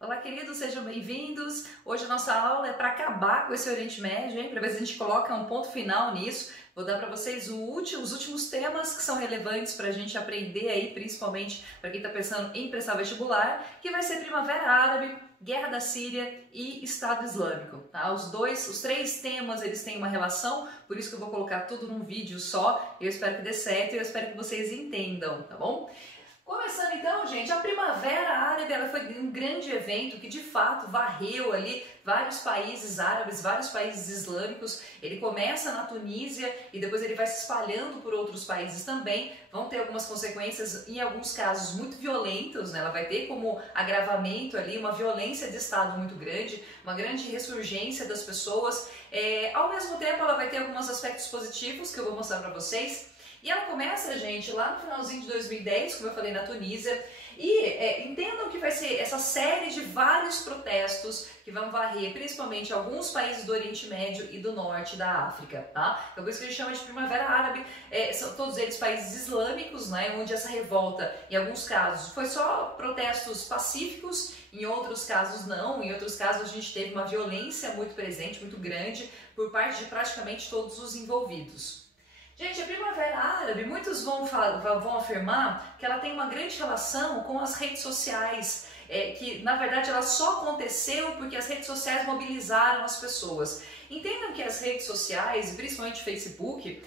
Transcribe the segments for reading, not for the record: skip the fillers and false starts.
Olá, queridos, sejam bem-vindos. Hoje a nossa aula é para acabar com esse Oriente Médio, hein? Para ver se a gente coloca um ponto final nisso. Vou dar para vocês os últimos temas que são relevantes para a gente aprender aí, principalmente para quem está pensando em prestar vestibular, que vai ser Primavera Árabe, Guerra da Síria e Estado Islâmico. Tá? Os três temas, eles têm uma relação, por isso que eu vou colocar tudo num vídeo só. Eu espero que dê certo e eu espero que vocês entendam, tá bom? Começando então, gente, a Primavera Árabe ela foi um grande evento que de fato varreu ali vários países árabes, vários países islâmicos. Ele começa na Tunísia e depois ele vai se espalhando por outros países também. Vão ter algumas consequências, em alguns casos, muito violentas, né? Ela vai ter como agravamento ali uma violência de Estado muito grande, uma grande ressurgência das pessoas. Ao mesmo tempo, ela vai ter alguns aspectos positivos que eu vou mostrar para vocês. E ela começa, gente, lá no finalzinho de 2010, como eu falei, na Tunísia, e entendam que vai ser essa série de vários protestos que vão varrer principalmente alguns países do Oriente Médio e do Norte da África, tá? Então por isso que a gente chama de Primavera Árabe, são todos eles países islâmicos, né, onde essa revolta, em alguns casos, foi só protestos pacíficos, em outros casos não, em outros casos a gente teve uma violência muito presente, muito grande, por parte de praticamente todos os envolvidos. Gente, a Primavera Árabe, muitos vão afirmar que ela tem uma grande relação com as redes sociais, que na verdade ela só aconteceu porque as redes sociais mobilizaram as pessoas. Entendam que as redes sociais, principalmente o Facebook,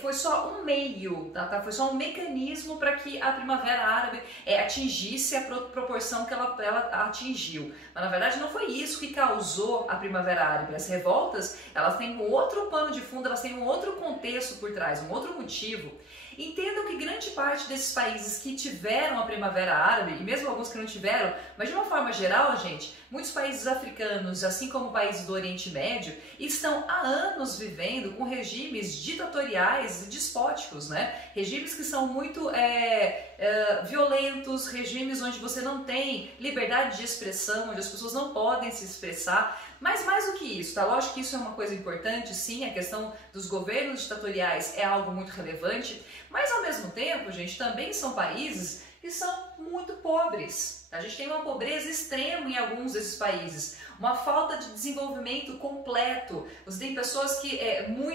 foi só um meio, tá? Foi só um mecanismo para que a Primavera Árabe atingisse a proporção que ela atingiu. Mas na verdade não foi isso que causou a Primavera Árabe. As revoltas, elas têm um outro pano de fundo, elas têm um outro contexto por trás, um outro motivo. Entendam que grande parte desses países que tiveram a Primavera Árabe, e mesmo alguns que não tiveram, mas de uma forma geral, gente, muitos países africanos, assim como países do Oriente Médio, estão há anos vivendo com regimes ditatoriais e despóticos, né? Regimes que são muito violentos, regimes onde você não tem liberdade de expressão, onde as pessoas não podem se expressar. Mas mais do que isso, tá? Lógico que isso é uma coisa importante, sim, a questão dos governos ditatoriais é algo muito relevante, mas ao mesmo tempo, gente, também são países que são muito pobres. A gente tem uma pobreza extrema em alguns desses países, uma falta de desenvolvimento completo. Você tem pessoas que,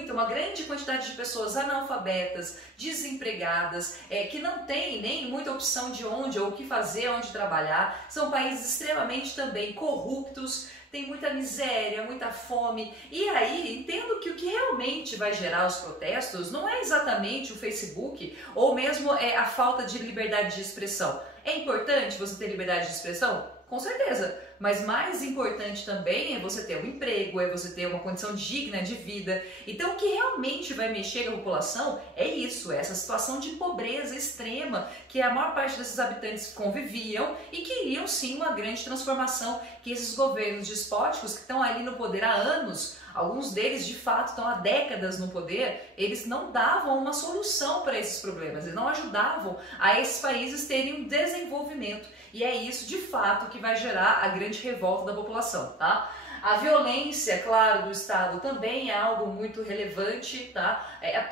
uma grande quantidade de pessoas analfabetas, desempregadas, que não tem nem muita opção de onde ou o que fazer, onde trabalhar. São países extremamente também corruptos, tem muita miséria, muita fome. E aí, entendo que o que realmente vai gerar os protestos não é exatamente o Facebook ou mesmo a falta de liberdade de expressão. É importante você ter liberdade de expressão? Com certeza, mas mais importante também é você ter um emprego, é você ter uma condição digna de vida. Então o que realmente vai mexer com a população é isso, é essa situação de pobreza extrema que a maior parte desses habitantes conviviam e queriam sim uma grande transformação que esses governos despóticos que estão ali no poder há anos, alguns deles de fato estão há décadas no poder, eles não davam uma solução para esses problemas, eles não ajudavam a esses países terem um desenvolvimento. E é isso, de fato, que vai gerar a grande revolta da população, tá? A violência, claro, do Estado também é algo muito relevante, tá?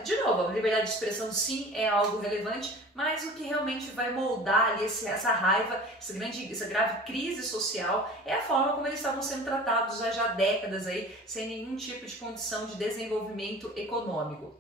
De novo, a liberdade de expressão sim é algo relevante, mas o que realmente vai moldar ali essa raiva, essa grave crise social, é a forma como eles estavam sendo tratados há já décadas aí, sem nenhum tipo de condição de desenvolvimento econômico.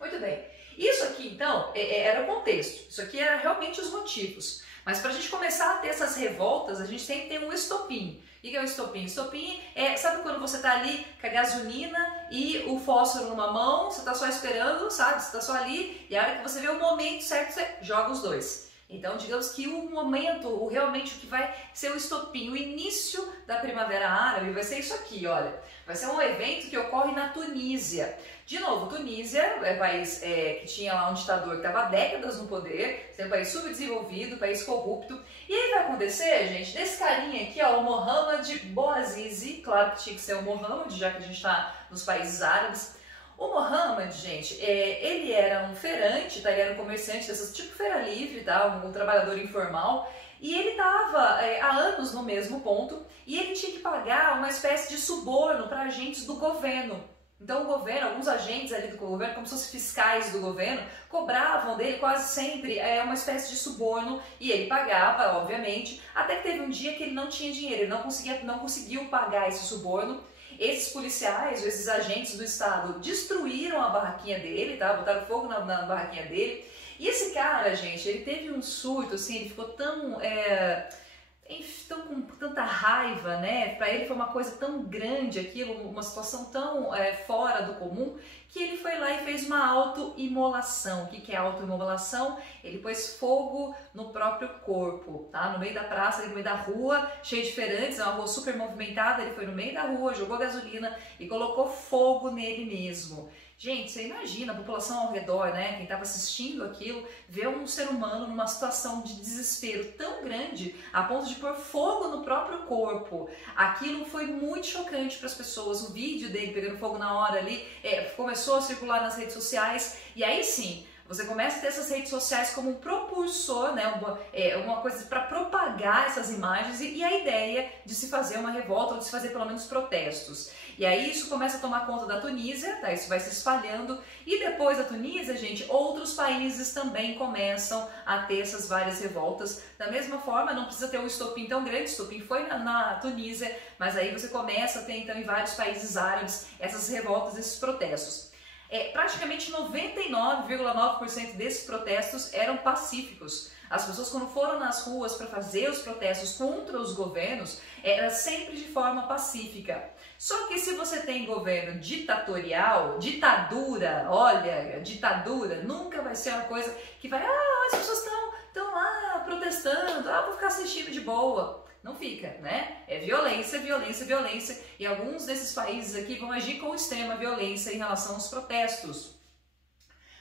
Muito bem, isso aqui então era o contexto, isso aqui era realmente os motivos. Mas para a gente começar a ter essas revoltas, a gente tem que ter um estopim. O que é o estopim? Estopim sabe quando você está ali com a gasolina e o fósforo numa mão, você está só esperando, sabe? Você está só ali e a hora que você vê o momento certo, você joga os dois. Então, digamos que o momento, realmente o que vai ser o estopim, o início da Primavera Árabe vai ser isso aqui, olha. Vai ser um evento que ocorre na Tunísia. De novo, Tunísia é um país que tinha lá um ditador que estava há décadas no poder, é um país subdesenvolvido, país corrupto. E aí vai acontecer, gente, desse carinha aqui, ó, o Mohamed Bouazizi, claro que tinha que ser o Mohamed, já que a gente está nos países árabes. O Mohamed, gente, ele era um feirante, tá? Ele era um comerciante dessas tipo feira livre, tá? Um trabalhador informal. E ele estava há anos no mesmo ponto e ele tinha que pagar uma espécie de suborno para agentes do governo. Então o governo, alguns agentes ali do governo, como se fossem fiscais do governo, cobravam dele quase sempre uma espécie de suborno e ele pagava, obviamente, até que teve um dia que ele não tinha dinheiro, ele não conseguiu pagar esse suborno. Esses policiais, esses agentes do Estado, destruíram a barraquinha dele, tá? Botaram fogo na barraquinha dele. E esse cara, gente, ele teve um surto, assim, ele ficou tão com tanta raiva, né? Para ele foi uma coisa tão grande aquilo, uma situação tão fora do comum, que ele foi lá e fez uma autoimolação. O que é autoimolação? Ele pôs fogo no próprio corpo, tá? No meio da praça, no meio da rua, cheio de feirantes, é uma rua super movimentada, ele foi no meio da rua, jogou gasolina e colocou fogo nele mesmo. Gente, você imagina a população ao redor, né? Quem estava assistindo aquilo, ver um ser humano numa situação de desespero tão grande a ponto de pôr fogo no próprio corpo. Aquilo foi muito chocante para as pessoas. O vídeo dele pegando fogo na hora ali começou a circular nas redes sociais e aí sim, você começa a ter essas redes sociais como um propulsor, né, uma coisa para propagar essas imagens e a ideia de se fazer uma revolta ou de se fazer pelo menos protestos. E aí isso começa a tomar conta da Tunísia, tá? Isso vai se espalhando e depois da Tunísia, gente, outros países também começam a ter essas várias revoltas. Da mesma forma, não precisa ter um estopim tão grande, o estopim foi na Tunísia, mas aí você começa a ter então em vários países árabes essas revoltas, esses protestos. Praticamente 99,9% desses protestos eram pacíficos. As pessoas quando foram nas ruas para fazer os protestos contra os governos, era sempre de forma pacífica. Só que se você tem governo ditatorial, ditadura, olha, ditadura nunca vai ser uma coisa que vai, as pessoas estão lá protestando, vou ficar assistindo de boa. Não fica, né? É violência, violência, violência. E alguns desses países aqui vão agir com extrema violência em relação aos protestos.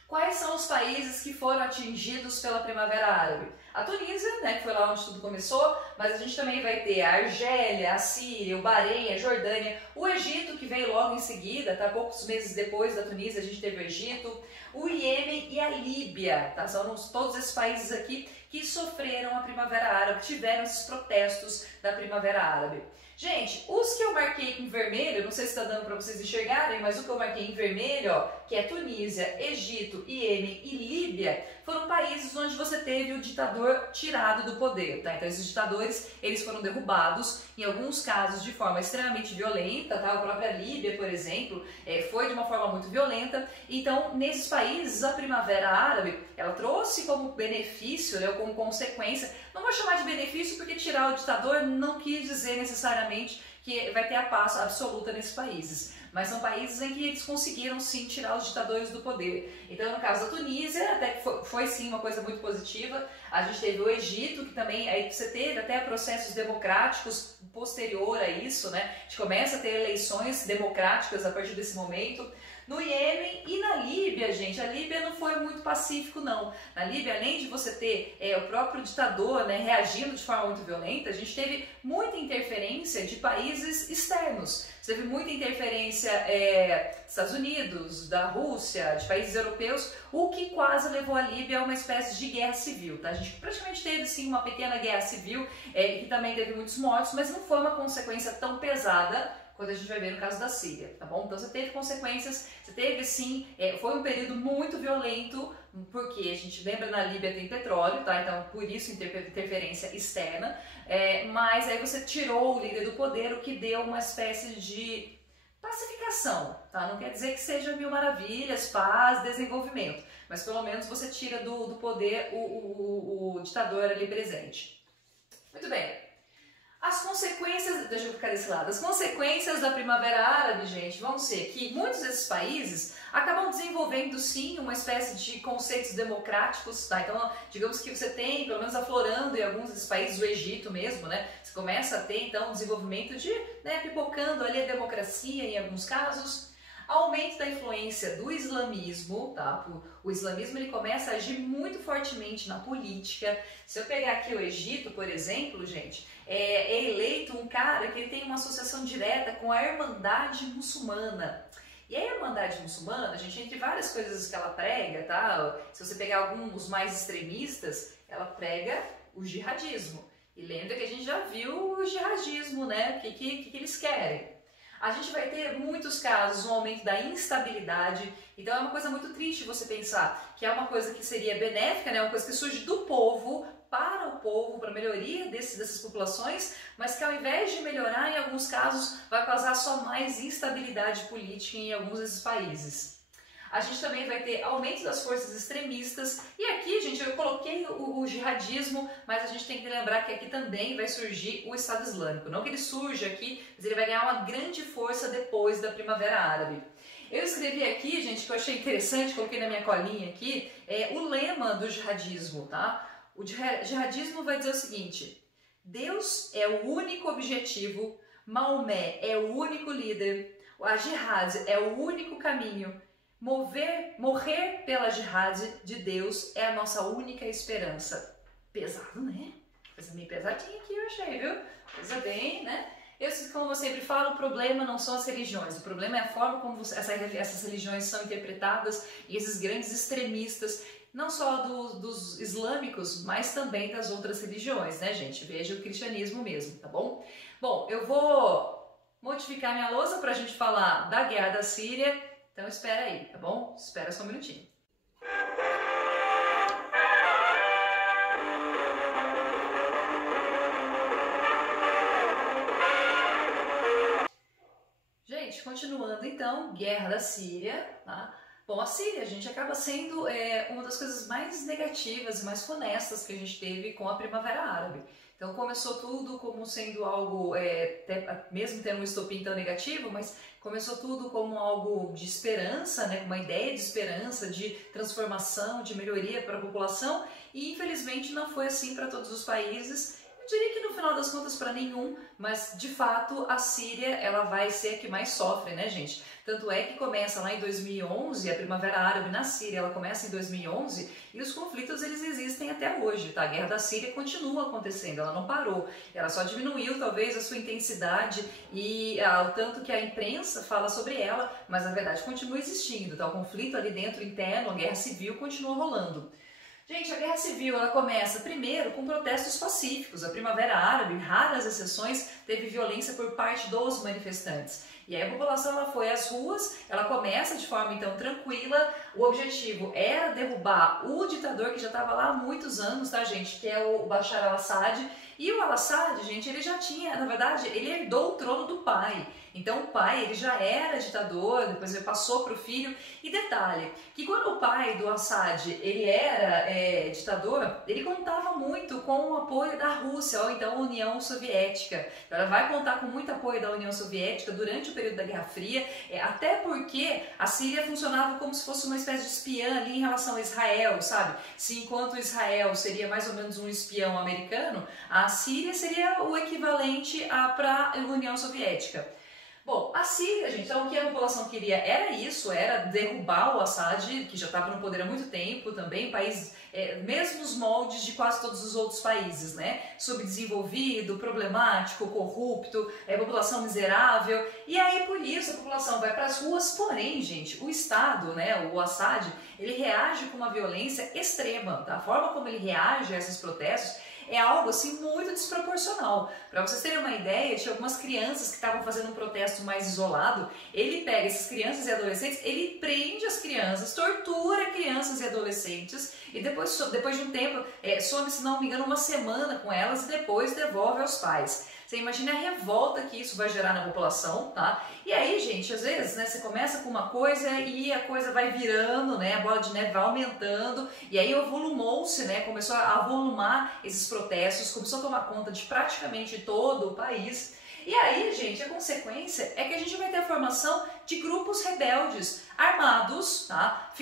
Quais são os países que foram atingidos pela Primavera Árabe? A Tunísia, né, que foi lá onde tudo começou, mas a gente também vai ter a Argélia, a Síria, o Bahrein, a Jordânia, o Egito, que veio logo em seguida, tá? Poucos meses depois da Tunísia a gente teve o Egito, o Iêmen e a Líbia, tá? São todos esses países aqui que sofreram a Primavera Árabe, tiveram esses protestos da Primavera Árabe. Gente, os que eu marquei em vermelho, não sei se está dando para vocês enxergarem, mas o que eu marquei em vermelho, ó, que é Tunísia, Egito, Iêmen e Líbia, foram países onde você teve o ditador tirado do poder, tá? Então esses ditadores, eles foram derrubados, em alguns casos de forma extremamente violenta, tá? A própria Líbia, por exemplo, foi de uma forma muito violenta. Então, nesses países, a Primavera Árabe, ela trouxe como benefício, né, como consequência, não vou chamar de benefício porque tirar o ditador não quis dizer necessariamente que vai ter a paz absoluta nesses países, mas são países em que eles conseguiram sim tirar os ditadores do poder. Então no caso da Tunísia, até que foi sim uma coisa muito positiva. A gente teve o Egito, que também aí você teve até processos democráticos posterior a isso, né? A gente começa a ter eleições democráticas a partir desse momento. No Iêmen e na Líbia, gente, a Líbia não foi muito pacífico não. Na Líbia, além de você ter o próprio ditador, né, reagindo de forma muito violenta, a gente teve muita interferência de países externos. Você teve muita interferência dos Estados Unidos, da Rússia, de países europeus, o que quase levou a Líbia a uma espécie de guerra civil, tá? A gente praticamente teve sim uma pequena guerra civil, que também teve muitos mortos, mas não foi uma consequência tão pesada quando a gente vai ver no caso da Síria, tá bom? Então você teve consequências, você teve sim, foi um período muito violento, porque a gente lembra na Líbia tem petróleo, tá? Então por isso interferência externa, mas aí você tirou o líder do poder, o que deu uma espécie de pacificação, tá? Não quer dizer que seja mil maravilhas, paz, desenvolvimento, mas pelo menos você tira do poder o ditador ali presente. Muito bem. As consequências, deixa eu ficar desse lado, as consequências da Primavera Árabe, gente, vão ser que muitos desses países acabam desenvolvendo sim uma espécie de conceitos democráticos, tá? Então, digamos que você tem, pelo menos aflorando em alguns desses países, o Egito mesmo, né? Você começa a ter então um desenvolvimento de, né, pipocando ali a democracia em alguns casos. Aumento da influência do islamismo, tá? O islamismo ele começa a agir muito fortemente na política. Se eu pegar aqui o Egito, por exemplo, gente, é eleito um cara que ele tem uma associação direta com a Irmandade Muçulmana. E a Irmandade Muçulmana, gente, entre várias coisas que ela prega, tá? Se você pegar alguns mais extremistas, ela prega o jihadismo. E lembra que a gente já viu o jihadismo, né? O que eles querem? A gente vai ter muitos casos, um aumento da instabilidade, então é uma coisa muito triste você pensar que é uma coisa que seria benéfica, né? Uma coisa que surge do povo, para o povo, para a melhoria dessas populações, mas que ao invés de melhorar, em alguns casos, vai causar só mais instabilidade política em alguns desses países. A gente também vai ter aumento das forças extremistas, e aqui, gente, eu coloquei o jihadismo, mas a gente tem que lembrar que aqui também vai surgir o Estado Islâmico. Não que ele surja aqui, mas ele vai ganhar uma grande força depois da Primavera Árabe. Eu escrevi aqui, gente, que eu achei interessante, coloquei na minha colinha aqui, o lema do jihadismo, tá? O jihadismo vai dizer o seguinte: Deus é o único objetivo, Maomé é o único líder, a jihad é o único caminho, morrer pela jihad de Deus é a nossa única esperança. Pesado, né? Coisa meio pesadinha aqui eu achei, viu? Coisa bem, né? Como eu sempre falo, o problema não são as religiões, o problema é a forma como essas religiões são interpretadas e esses grandes extremistas, não só dos islâmicos, mas também das outras religiões, né, gente? Veja o cristianismo mesmo, tá bom? Bom, eu vou modificar minha lousa para a gente falar da guerra da Síria, então espera aí, tá bom? Espera só um minutinho. Gente, continuando então, guerra da Síria, tá? Bom, a Síria, gente, acaba sendo uma das coisas mais negativas e mais funestas que a gente teve com a Primavera Árabe. Então começou tudo como sendo algo, mesmo tendo um estopim tão negativo, mas começou tudo como algo de esperança, né, uma ideia de esperança, de transformação, de melhoria para a população, e infelizmente não foi assim para todos os países. Eu diria que no final das contas para nenhum, mas de fato a Síria ela vai ser a que mais sofre, né, gente? Tanto é que começa lá em 2011, a Primavera Árabe na Síria, ela começa em 2011 e os conflitos eles existem até hoje, tá? A guerra da Síria continua acontecendo, ela não parou, ela só diminuiu talvez a sua intensidade e o tanto que a imprensa fala sobre ela, mas na verdade continua existindo, tá? O conflito ali dentro interno, a guerra civil continua rolando. Gente, a guerra civil ela começa primeiro com protestos pacíficos. A Primavera Árabe, em raras exceções, teve violência por parte dos manifestantes. E aí a população ela foi às ruas, ela começa de forma então tranquila. O objetivo era derrubar o ditador que já estava lá há muitos anos, tá, gente? Que é o Bashar al-Assad. E o al-Assad, gente, ele já tinha, na verdade, ele herdou o trono do pai. Então o pai, ele já era ditador, depois ele passou para o filho. E detalhe, que quando o pai do Assad, ele era ditador, ele contava muito com o apoio da Rússia, ou então União Soviética. Ela vai contar com muito apoio da União Soviética durante o período da Guerra Fria, até porque a Síria funcionava como se fosse uma espécie de espiã ali em relação a Israel, sabe? Se enquanto Israel seria mais ou menos um espião americano, a Síria seria o equivalente para a União Soviética. Bom, a Síria, gente, então o que a população queria era isso, era derrubar o Assad, que já estava no poder há muito tempo também, país, mesmos moldes de quase todos os outros países, né? Subdesenvolvido, problemático, corrupto, população miserável, e aí por isso a população vai para as ruas, porém, gente, o Estado, né, o Assad, ele reage com uma violência extrema, tá? A forma como ele reage a esses protestos é algo assim muito desproporcional. Para vocês terem uma ideia, tinha algumas crianças que estavam fazendo um protesto mais isolado, ele pega essas crianças e adolescentes, ele prende as crianças, tortura crianças e adolescentes e depois de um tempo, some, se não me engano, uma semana com elas e depois devolve aos pais. Você imagina a revolta que isso vai gerar na população, tá? E aí, gente, às vezes, né, você começa com uma coisa e a coisa vai virando, né, a bola de neve vai aumentando, e aí avolumou-se, né, começou a avolumar esses protestos, começou a tomar conta de praticamente todo o país. E aí, gente, a consequência é que a gente vai ter a formação de grupos rebeldes, armados, tá?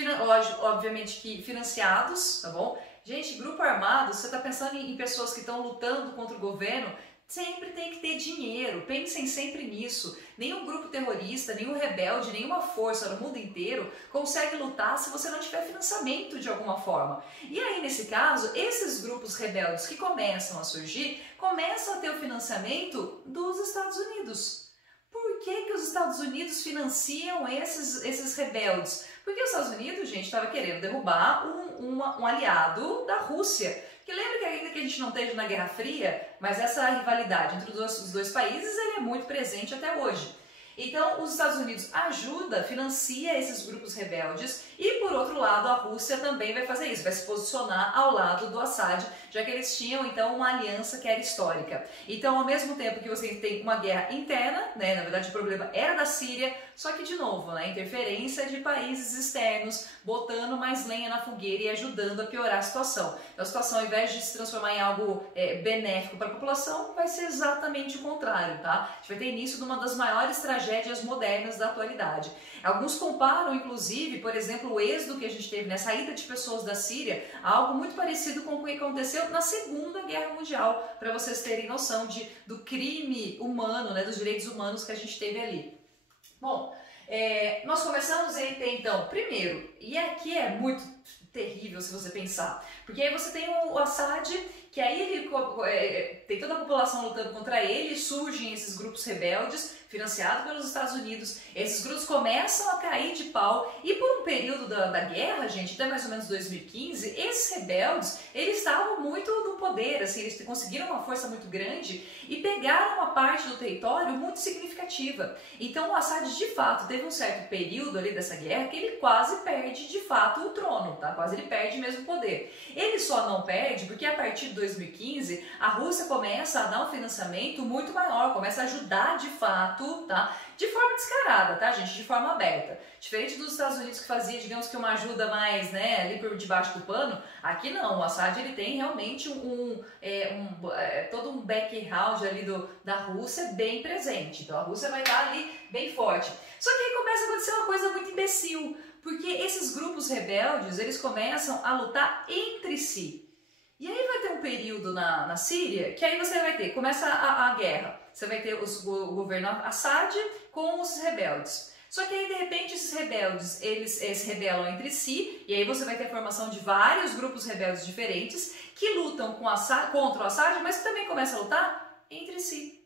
Obviamente que financiados, tá bom? Gente, grupo armado, você está pensando em pessoas que estão lutando contra o governo, sempre tem que ter dinheiro, pensem sempre nisso. Nenhum grupo terrorista, nenhum rebelde, nenhuma força no mundo inteiro consegue lutar se você não tiver financiamento de alguma forma. E aí, nesse caso, esses grupos rebeldes que começam a surgir, começam a ter o financiamento dos Estados Unidos. Por que os Estados Unidos financiam esses rebeldes? Porque os Estados Unidos, gente, estava querendo derrubar um aliado da Rússia, Porque lembra que ainda que a gente não esteja na Guerra Fria, mas essa rivalidade entre os dois países ele é muito presente até hoje. Então, os Estados Unidos ajuda, financia esses grupos rebeldes e, por outro lado, a Rússia também vai fazer isso, vai se posicionar ao lado do Assad, já que eles tinham, então, uma aliança que era histórica. Então, ao mesmo tempo que você tem uma guerra interna, né, na verdade o problema era da Síria, só que, de novo, né, interferência de países externos, botando mais lenha na fogueira e ajudando a piorar a situação. Então, a situação, ao invés de se transformar em algo benéfico para a população, vai ser exatamente o contrário, tá? A gente vai ter início de uma das maiores tragédias modernas da atualidade. Alguns comparam, inclusive, por exemplo, o êxodo que a gente teve, né, saída de pessoas da Síria, a algo muito parecido com o que aconteceu na Segunda Guerra Mundial, para vocês terem noção do crime humano, né, dos direitos humanos que a gente teve ali. Bom, nós começamos a ter, então, primeiro, e aqui é muito terrível se você pensar, porque aí você tem o Assad, que aí ele tem toda a população lutando contra ele, surgem esses grupos rebeldes, financiados pelos Estados Unidos, esses grupos começam a cair de pau, e por um período da guerra, gente, até mais ou menos 2015, esses rebeldes, eles estavam muito no poder, assim, eles conseguiram uma força muito grande e pegaram uma parte do território muito significativa. Então o Assad, de fato, teve um certo período ali dessa guerra que ele quase perde, de fato, o trono, tá? Quase ele perde mesmo o poder. Ele só não perde porque a partir de 2015 a Rússia começa a dar um financiamento muito maior, começa a ajudar de fato, tá? De forma descarada, tá, gente? De forma aberta. Diferente dos Estados Unidos que fazia, digamos que uma ajuda mais, né, ali por debaixo do pano, aqui não. O Assad, ele tem realmente todo um background ali da Rússia bem presente. Então a Rússia vai estar ali bem forte. Só que aí começa a acontecer uma coisa muito imbecil, porque esses grupos rebeldes, eles começam a lutar entre si. E aí vai ter um período na Síria que aí você vai ter, começa a guerra. Você vai ter o governo Assad com os rebeldes. Só que aí, de repente, esses rebeldes, eles se rebelam entre si, e aí você vai ter a formação de vários grupos rebeldes diferentes que lutam contra o Assad, mas que também começam a lutar entre si.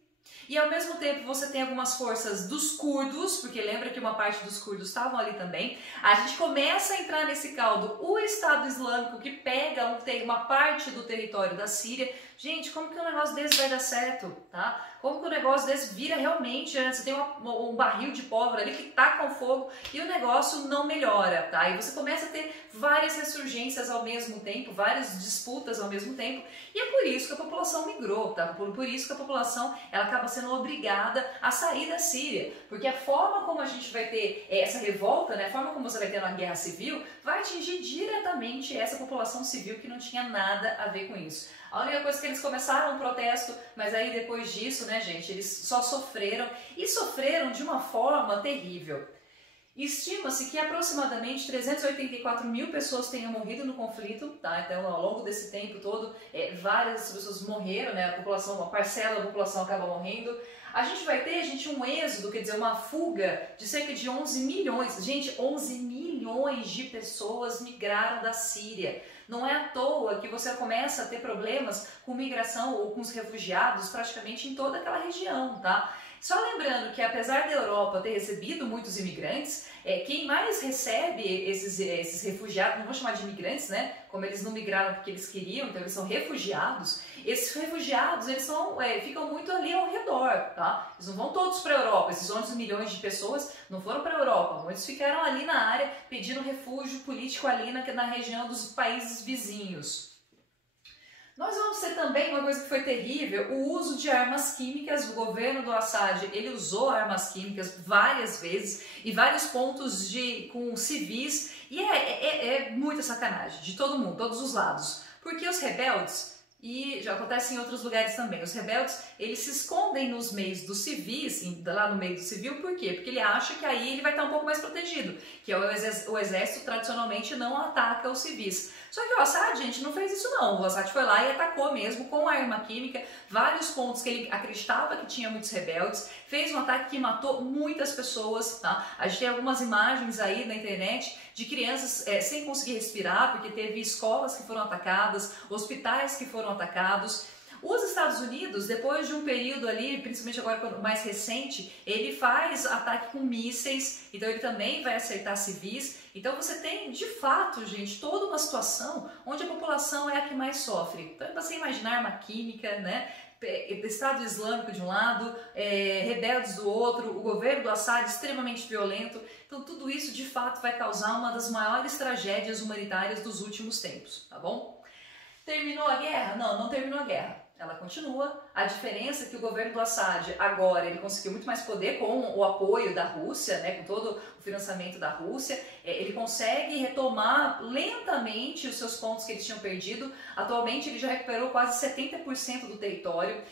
E ao mesmo tempo você tem algumas forças dos curdos, porque lembra que uma parte dos curdos estavam ali também. A gente começa a entrar nesse caldo o Estado Islâmico, que pega uma parte do território da Síria. Gente, como que um negócio desse vai dar certo, tá? Como que um negócio desse vira realmente, né? Você tem um barril de pólvora ali que taca o fogo e o negócio não melhora, tá? E você começa a ter várias ressurgências ao mesmo tempo, várias disputas ao mesmo tempo, e é por isso que a população migrou, tá? Por isso que a população, ela acaba sendo obrigada a sair da Síria, porque a forma como a gente vai ter essa revolta, né? A forma como você vai ter uma guerra civil, vai atingir diretamente essa população civil que não tinha nada a ver com isso. A única coisa que eles começaram um protesto, mas aí depois disso, né, gente, eles só sofreram, e sofreram de uma forma terrível. Estima-se que aproximadamente 384 mil pessoas tenham morrido no conflito, tá? Então, ao longo desse tempo todo, várias pessoas morreram, né? Uma parcela da população acaba morrendo. A gente vai ter, um êxodo, quer dizer, uma fuga de cerca de 11 milhões. Gente, 11 milhões de pessoas migraram da Síria. Não é à toa que você começa a ter problemas com migração ou com os refugiados praticamente em toda aquela região, tá? Só lembrando que apesar da Europa ter recebido muitos imigrantes, quem mais recebe esses refugiados, não vou chamar de imigrantes, né? Como eles não migraram porque eles queriam, então eles são refugiados. Esses refugiados, eles ficam muito ali ao redor, tá? Eles não vão todos para a Europa, esses 11 milhões de pessoas não foram para a Europa, muitos ficaram ali na área pedindo refúgio político ali na região dos países vizinhos. Nós vamos ter também uma coisa que foi terrível, o uso de armas químicas. O governo do Assad, ele usou armas químicas várias vezes e vários pontos com civis, e é muita sacanagem de todo mundo, todos os lados, porque os rebeldes, e já acontece em outros lugares também, os rebeldes, eles se escondem nos meios dos civis, lá no meio do civil, por quê? Porque ele acha que aí ele vai estar um pouco mais protegido, que o exército tradicionalmente não ataca os civis. Só que o Assad, gente, não fez isso não. O Assad foi lá e atacou mesmo com a arma química vários pontos que ele acreditava que tinha muitos rebeldes, fez um ataque que matou muitas pessoas, tá? A gente tem algumas imagens aí na internet de crianças sem conseguir respirar, porque teve escolas que foram atacadas, hospitais que foram atacados. Os Estados Unidos, depois de um período ali, principalmente agora mais recente, ele faz ataque com mísseis, então ele também vai acertar civis. Então você tem, de fato, gente, toda uma situação onde a população é a que mais sofre. Então é para você imaginar arma química, né? Estado Islâmico de um lado, rebeldes do outro, o governo do Assad extremamente violento. Então tudo isso, de fato, vai causar uma das maiores tragédias humanitárias dos últimos tempos, tá bom? Terminou a guerra? Não, não terminou a guerra. Ela continua. A diferença é que o governo do Assad agora ele conseguiu muito mais poder com o apoio da Rússia, né, com todo o financiamento da Rússia. Ele consegue retomar lentamente os seus pontos que eles tinham perdido. Atualmente ele já recuperou quase 70% do território.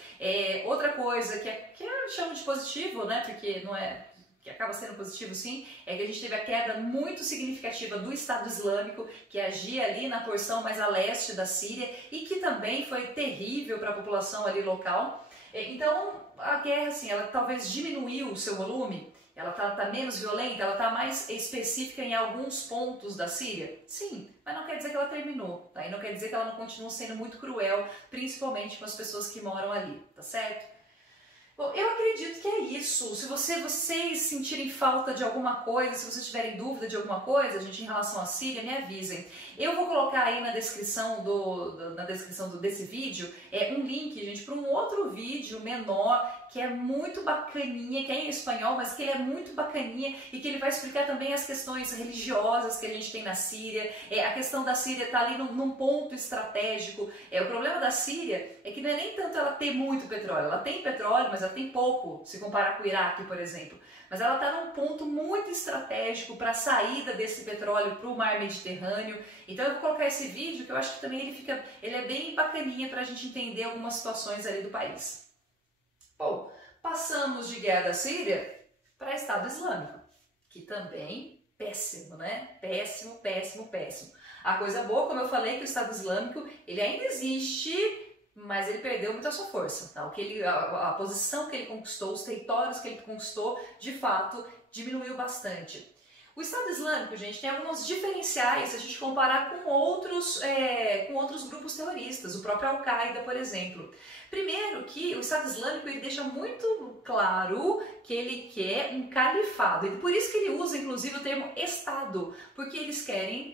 Outra coisa que eu chamo de positivo, né, porque não é... que acaba sendo positivo sim, é que a gente teve a queda muito significativa do Estado Islâmico, que agia ali na porção mais a leste da Síria e que também foi terrível para a população ali local. Então a guerra, assim, ela talvez diminuiu o seu volume, ela tá menos violenta, ela tá mais específica em alguns pontos da Síria? Sim, mas não quer dizer que ela terminou, tá? E não quer dizer que ela não continua sendo muito cruel, principalmente com as pessoas que moram ali, tá certo? Bom, eu acredito que é isso. Se vocês sentirem falta de alguma coisa, se vocês tiverem dúvida de alguma coisa, gente, em relação à Síria, me avisem. Eu vou colocar aí na descrição desse vídeo um link, gente, para um outro vídeo menor que é muito bacaninha, que é em espanhol, mas que ele é muito bacaninha e que ele vai explicar também as questões religiosas que a gente tem na Síria. A questão da Síria está ali num ponto estratégico. O problema da Síria é que não é nem tanto ela ter muito petróleo. Ela tem petróleo, mas ela tem pouco, se comparar com o Iraque, por exemplo. Mas ela está num ponto muito estratégico para a saída desse petróleo para o mar Mediterrâneo. Então eu vou colocar esse vídeo que eu acho que também ele é bem bacaninha para a gente entender algumas situações ali do país. Bom, passamos de guerra da Síria para Estado Islâmico, que também péssimo, né? Péssimo, péssimo, péssimo. A coisa boa, como eu falei, que o Estado Islâmico ele ainda existe, mas ele perdeu muito a sua força, tá? A posição que ele conquistou, os territórios que ele conquistou, de fato, diminuiu bastante. O Estado Islâmico, gente, tem alguns diferenciais se a gente comparar com outros grupos terroristas, o próprio Al-Qaeda, por exemplo. Primeiro que o Estado Islâmico ele deixa muito claro que ele quer um califado, e por isso que ele usa inclusive o termo Estado, porque eles querem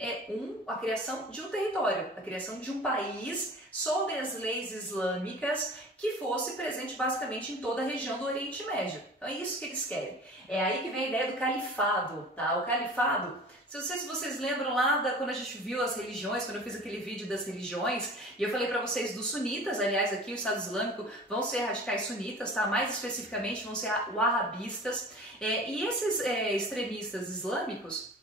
a criação de um território, a criação de um país sob as leis islâmicas que fosse presente basicamente em toda a região do Oriente Médio. Então é isso que eles querem. É aí que vem a ideia do califado, tá? O califado, não sei se vocês lembram lá quando a gente viu as religiões, quando eu fiz aquele vídeo das religiões, e eu falei para vocês dos sunitas, aliás, aqui o Estado Islâmico vão ser radicais sunitas, tá? Mais especificamente vão ser wahhabistas, e esses extremistas islâmicos,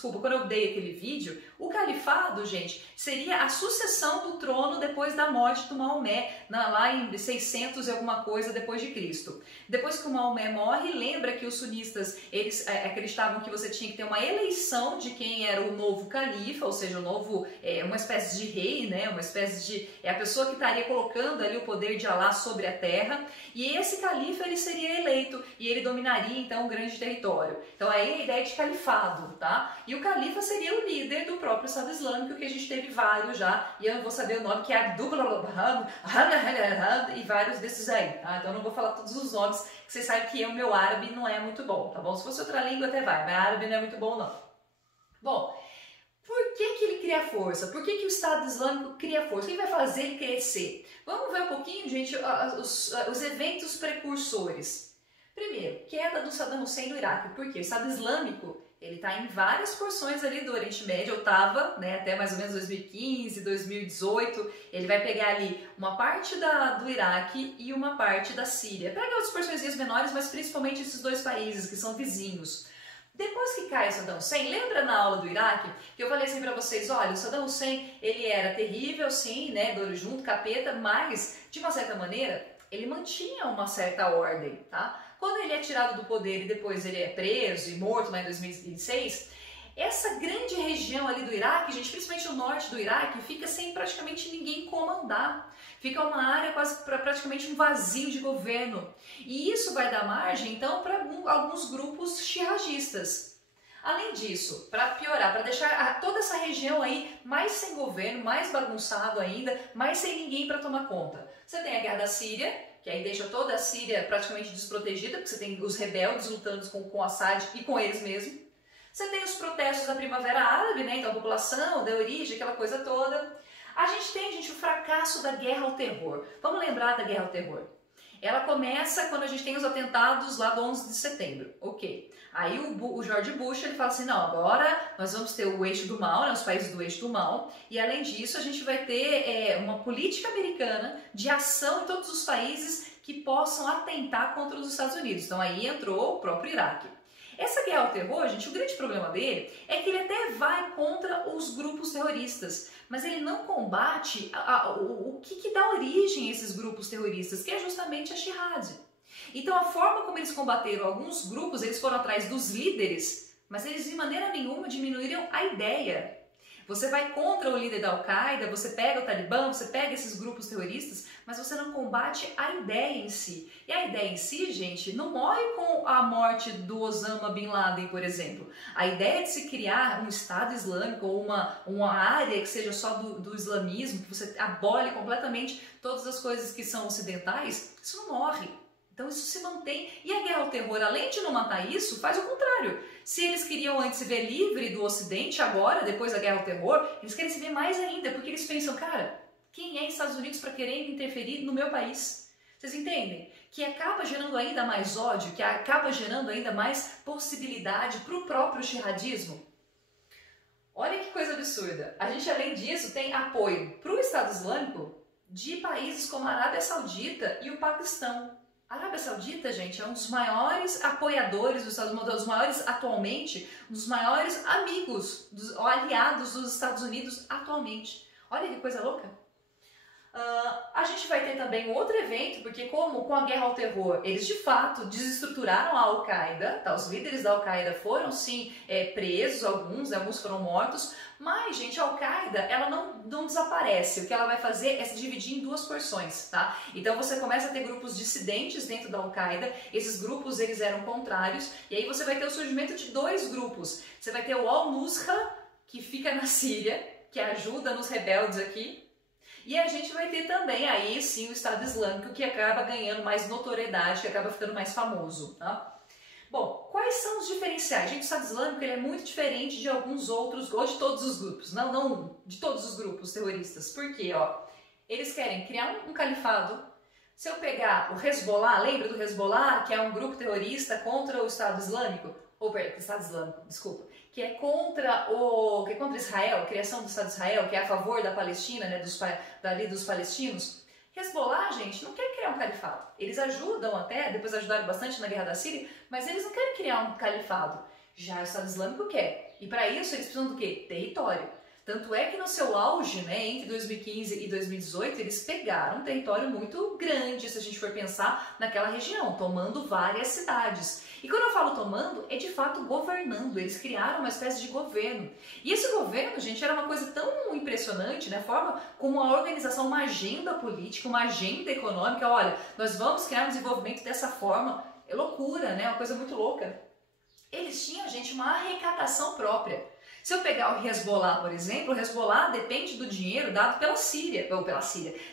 quando eu dei aquele vídeo, o califado, gente, seria a sucessão do trono depois da morte do Maomé, lá em 600 e alguma coisa depois de Cristo. Depois que o Maomé morre, lembra que os sunistas, eles acreditavam que você tinha que ter uma eleição de quem era o novo califa, ou seja, uma espécie de rei, né, uma espécie de... a pessoa que estaria colocando ali o poder de Alá sobre a terra, e esse califa, ele seria eleito, e ele dominaria, então, um grande território. Então, aí a ideia de califado, tá? E o califa seria o líder do próprio Estado Islâmico, que a gente teve vários já, e eu não vou saber o nome, que é Abdullah e vários desses aí, tá? Então eu não vou falar todos os nomes, que vocês sabem que o meu árabe não é muito bom, tá bom? Se fosse outra língua até vai, mas árabe não é muito bom não. Bom, por que ele cria força? Por que o Estado Islâmico cria força? O que vai fazer ele crescer? Vamos ver um pouquinho, gente, os eventos precursores. Primeiro, queda do Saddam Hussein no Iraque. Por quê? O Estado Islâmico ele está em várias porções ali do Oriente Médio, eu estava, né, até mais ou menos 2015, 2018, ele vai pegar ali uma parte do Iraque e uma parte da Síria. Pega outras porções menores, mas principalmente esses dois países que são vizinhos. Depois que cai o Saddam Hussein, lembra na aula do Iraque que eu falei assim para vocês, olha, o Saddam Hussein, ele era terrível, sim, né, do junto, capeta, mas, de uma certa maneira, ele mantinha uma certa ordem, tá? Quando ele é tirado do poder e depois ele é preso e morto lá em 2006, essa grande região ali do Iraque, gente, principalmente o norte do Iraque, fica sem praticamente ninguém comandar. Fica uma área quase praticamente um vazio de governo. E isso vai dar margem, então, para alguns grupos xiagistas. Além disso, para piorar, para deixar toda essa região aí mais sem governo, mais bagunçado ainda, mais sem ninguém para tomar conta. Você tem a guerra da Síria, que aí deixa toda a Síria praticamente desprotegida, porque você tem os rebeldes lutando com Assad e com eles mesmos. Você tem os protestos da Primavera Árabe, né? Então a população, da origem, aquela coisa toda. A gente tem, gente, o fracasso da guerra ao terror. Vamos lembrar da guerra ao terror. Ela começa quando a gente tem os atentados lá do 11 de setembro. Ok. Aí o George Bush, ele fala assim, não, agora nós vamos ter o eixo do mal, né, os países do eixo do mal, e além disso a gente vai ter uma política americana de ação em todos os países que possam atentar contra os Estados Unidos. Então aí entrou o próprio Iraque. Essa guerra ao terror, gente, o grande problema dele é que ele até vai contra os grupos terroristas, mas ele não combate o que dá origem a esses grupos terroristas, que é justamente a Jihad. Então a forma como eles combateram alguns grupos, eles foram atrás dos líderes, mas eles de maneira nenhuma diminuíram a ideia. Você vai contra o líder da Al-Qaeda, você pega o Talibã, você pega esses grupos terroristas, mas você não combate a ideia em si. E a ideia em si, gente, não morre com a morte do Osama Bin Laden, por exemplo. A ideia de se criar um Estado Islâmico ou uma área que seja só do islamismo, que você abole completamente todas as coisas que são ocidentais, isso não morre. Então isso se mantém. E a guerra ao terror, além de não matar isso, faz o contrário. Se eles queriam antes se ver livre do Ocidente, agora, depois da guerra ao terror, eles querem se ver mais ainda, porque eles pensam, cara, quem é Estados Unidos para querer interferir no meu país? Vocês entendem? Que acaba gerando ainda mais ódio, que acaba gerando ainda mais possibilidade para o próprio jihadismo. Olha que coisa absurda. A gente, além disso, tem apoio para o Estado Islâmico de países como a Arábia Saudita e o Paquistão. A Arábia Saudita, gente, é um dos maiores apoiadores dos Estados Unidos, atualmente, um dos maiores amigos, aliados dos Estados Unidos atualmente. Olha que coisa louca. A gente vai ter também um outro evento, porque como com a guerra ao terror, eles de fato desestruturaram a Al-Qaeda, tá? Os líderes da Al-Qaeda foram sim presos, alguns foram mortos, mas, gente, a Al-Qaeda, ela não desaparece. O que ela vai fazer é se dividir em duas porções, tá? Então você começa a ter grupos dissidentes dentro da Al-Qaeda, esses grupos eles eram contrários, e aí você vai ter o surgimento de dois grupos. Você vai ter o Al-Nusra, que fica na Síria, que ajuda nos rebeldes aqui, e a gente vai ter também aí sim o Estado Islâmico, que acaba ganhando mais notoriedade, que acaba ficando mais famoso, tá? Bom, quais são os diferenciais? Gente, o Estado Islâmico ele é muito diferente de alguns outros, ou de todos os grupos, não de todos os grupos terroristas. Por quê? Ó, eles querem criar um califado. Se eu pegar o Hezbollah, lembra do Hezbollah, que é um grupo terrorista contra o Estado Islâmico? Estado Islâmico, desculpa. Que é contra Israel, a criação do Estado de Israel, que é a favor da Palestina, né, dos palestinos. Hezbollah, gente, não quer criar um califado. Eles ajudam até, depois ajudaram bastante na guerra da Síria, mas eles não querem criar um califado. Já o Estado Islâmico quer. E para isso eles precisam do quê? Território. Tanto é que no seu auge, né, entre 2015 e 2018, eles pegaram um território muito grande, se a gente for pensar naquela região, tomando várias cidades. E quando eu falo tomando, é de fato governando. Eles criaram uma espécie de governo. E esse governo, gente, era uma coisa tão impressionante, né? A forma como a organização, uma agenda política, uma agenda econômica. Olha, nós vamos criar um desenvolvimento dessa forma. É loucura, né? Uma coisa muito louca. Eles tinham, gente, uma arrecadação própria. Se eu pegar o Hezbollah, por exemplo, o Hezbollah depende do dinheiro dado pela Síria,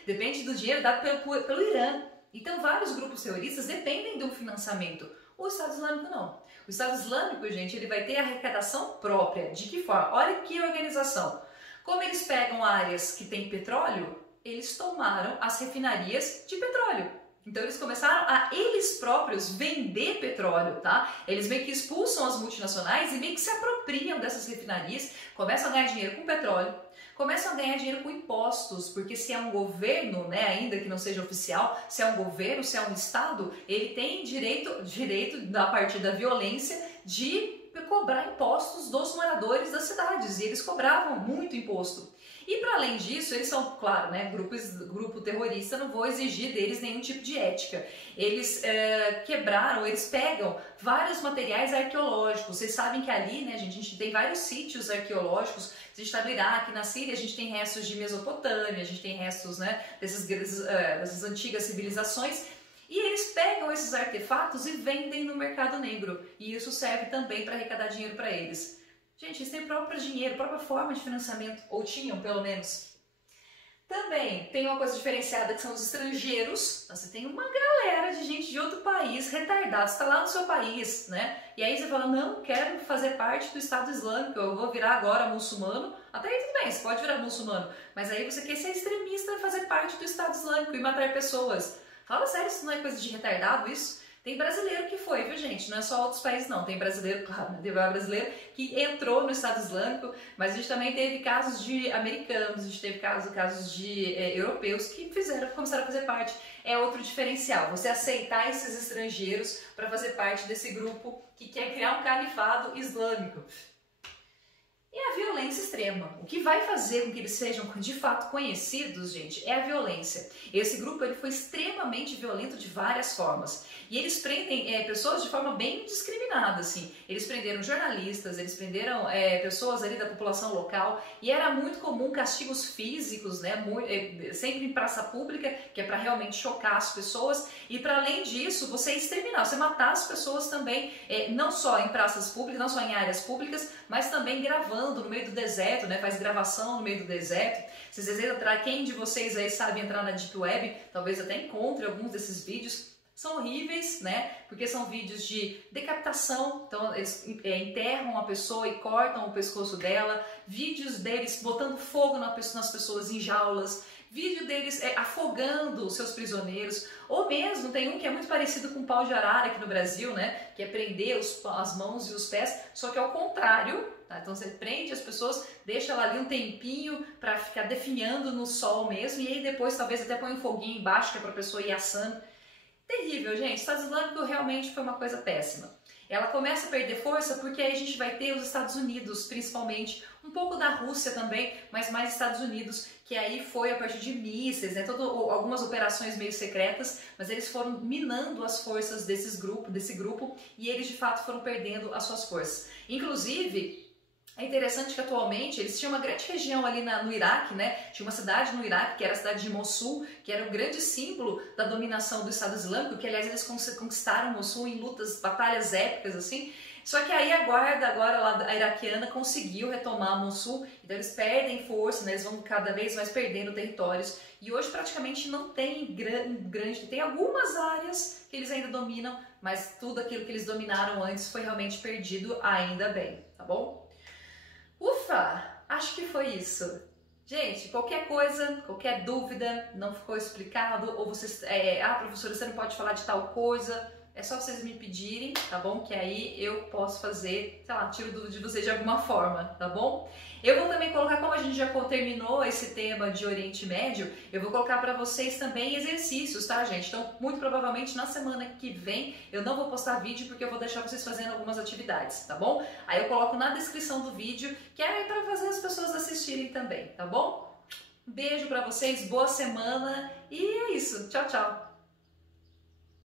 depende do dinheiro dado pelo Irã. Então, vários grupos terroristas dependem do financiamento. O Estado Islâmico não. O Estado Islâmico, gente, ele vai ter arrecadação própria. De que forma? Olha que organização. Como eles pegam áreas que têm petróleo, eles tomaram as refinarias de petróleo. Então eles começaram a eles próprios vender petróleo, tá? Eles meio que expulsam as multinacionais e meio que se apropriam dessas refinarias, começam a ganhar dinheiro com petróleo, começam a ganhar dinheiro com impostos, porque se é um governo, né, ainda que não seja oficial, se é um governo, se é um estado, ele tem direito a partir da violência de cobrar impostos dos moradores das cidades, e eles cobravam muito imposto. E para além disso, eles são, claro, né, grupo terrorista, não vou exigir deles nenhum tipo de ética. Eles eles pegam vários materiais arqueológicos. Vocês sabem que ali, né, a gente tem vários sítios arqueológicos. A gente está no Iraque, na Síria, a gente tem restos de Mesopotâmia, a gente tem restos, né, dessas antigas civilizações. E eles pegam esses artefatos e vendem no mercado negro. E isso serve também para arrecadar dinheiro para eles. Gente, eles têm próprio dinheiro, própria forma de financiamento, ou tinham pelo menos. Também tem uma coisa diferenciada que são os estrangeiros. Você tem uma galera de gente de outro país retardado, você está lá no seu país, né? E aí você fala, não, quero fazer parte do Estado Islâmico, eu vou virar agora muçulmano. Até aí tudo bem, você pode virar muçulmano, mas aí você quer ser extremista e fazer parte do Estado Islâmico e matar pessoas. Fala sério, isso não é coisa de retardado isso? Tem brasileiro que foi, viu gente? Não é só outros países não, tem brasileiro, claro, tem brasileiro que entrou no Estado Islâmico, mas a gente também teve casos de americanos, a gente teve casos de europeus que começaram a fazer parte. É outro diferencial, você aceitar esses estrangeiros para fazer parte desse grupo que quer criar um califado islâmico. E a violência extrema. O que vai fazer com que eles sejam de fato conhecidos, gente, é a violência. Esse grupo ele foi extremamente violento de várias formas. E eles prendem pessoas de forma bem indiscriminada, assim. Eles prenderam jornalistas, eles prenderam pessoas ali da população local. E era muito comum castigos físicos, né, sempre em praça pública, que é para realmente chocar as pessoas. E para além disso, você exterminar, você matar as pessoas também, não só em praças públicas, não só em áreas públicas, mas também gravando no meio do deserto, né? Faz gravação no meio do deserto. Se vocês entrar, quem de vocês aí sabe entrar na Deep Web, talvez até encontre alguns desses vídeos. São horríveis, né? Porque são vídeos de decapitação, então eles enterram a pessoa e cortam o pescoço dela, vídeos deles botando fogo nas pessoas em jaulas, vídeo deles afogando os seus prisioneiros, ou mesmo tem um que é muito parecido com o pau de arara aqui no Brasil, né? Que é prender as mãos e os pés, só que ao contrário. Tá? Então você prende as pessoas, deixa ela ali um tempinho para ficar definhando no sol mesmo, e aí depois talvez até põe um foguinho embaixo que é para a pessoa ir assando. Terrível, gente. O Estado Islâmico realmente foi uma coisa péssima. Ela começa a perder força porque aí a gente vai ter os Estados Unidos, principalmente, um pouco da Rússia também, mas mais Estados Unidos, que aí foi a partir de mísseis, né, algumas operações meio secretas, mas eles foram minando as forças desse grupo, e eles de fato foram perdendo as suas forças. Inclusive, é interessante que atualmente eles tinham uma grande região ali no Iraque, né? Tinha uma cidade no Iraque, que era a cidade de Mossul, que era o grande símbolo da dominação do Estado Islâmico, que aliás eles conquistaram Mossul em batalhas épicas assim. Só que aí a guarda agora lá a iraquiana conseguiu retomar Mossul, então eles perdem força, né? Eles vão cada vez mais perdendo territórios. E hoje praticamente não tem tem algumas áreas que eles ainda dominam, mas tudo aquilo que eles dominaram antes foi realmente perdido, ainda bem, tá bom? Ufa! Acho que foi isso. Gente, qualquer coisa, qualquer dúvida, não ficou explicado, ou vocês, professora, você não pode falar de tal coisa, é só vocês me pedirem, tá bom? Que aí eu posso fazer, sei lá, tiro dúvida de vocês de alguma forma, tá bom? Eu vou também colocar, como a gente já terminou esse tema de Oriente Médio, eu vou colocar para vocês também exercícios, tá, gente? Então, muito provavelmente na semana que vem eu não vou postar vídeo porque eu vou deixar vocês fazendo algumas atividades, tá bom? Aí eu coloco na descrição do vídeo, que é para fazer as pessoas assistirem também, tá bom? Um beijo para vocês, boa semana e é isso. Tchau, tchau!